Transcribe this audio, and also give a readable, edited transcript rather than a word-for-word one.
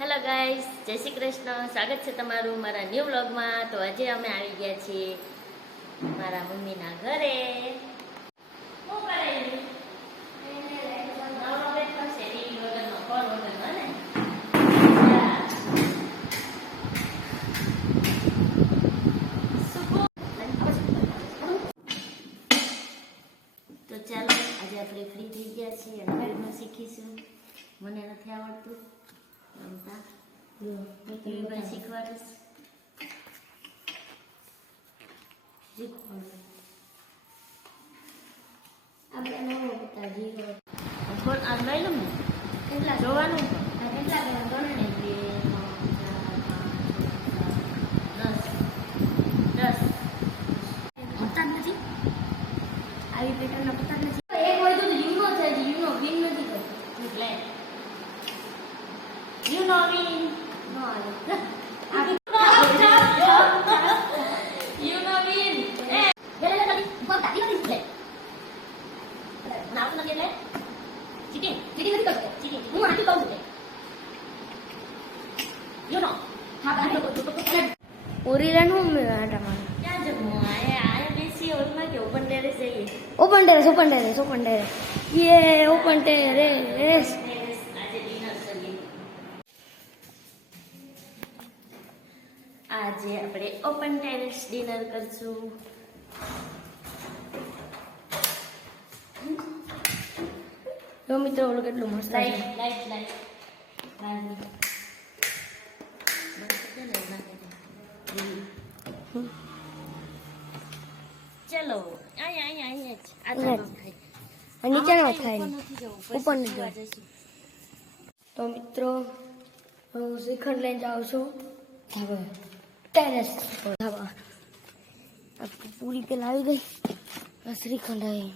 Hello guys, જય શ્રી કૃષ્ણ. સ્વાગત છે તમારું મારા ન્યૂ વ્લોગમાં. તો આજે અમે આવી ગયા છીએ મારા મમ્મીના ઘરે. શું કરાયું? નવરો બેઠો છે, ટીવી વગરનો, ફોન વગરનો ને. તો ચાલો, આજે આપણે ફ્રી થઈ ગયા છીએ અને ઘરમાં શીખીશું. મને નથી આવડતું રમતા, ભાઈ શીખવાડીશ. આપણે નવો પિતાજી ફોન આ લઈ લઉં ને કેટલા જોવાનું કેટલા ગણે 10 હોતા નથી આવી પેટર્ન હોતા નથી. એક હોય તો યુનો છે, યુનો વિન નથી કરતો એટલે યુનો વિન નો આવે. पूरी रन हूँ मैं टमाटर क्या जब आया बेसी और मैं के ओपन टेरेस जाइए. ओपन टेरेस ये ओपन टेरेस આજે ડિનર કરીએ. આજે આપણે ઓપન ટેરેસ ડિનર કરશું. જો મિત્રો ઓલું કેટલું મસ્ત છે. લાઈટ ચલો અહીંયા નીચે નો થાય ઉપર નથી જવું. તો મિત્રો હું શ્રીખંડ લઈને જાઉં છું ધાબા ટેરેસ પર. ધાબા પૂરી પેલા આવી ગઈ, શ્રીખંડ આવી.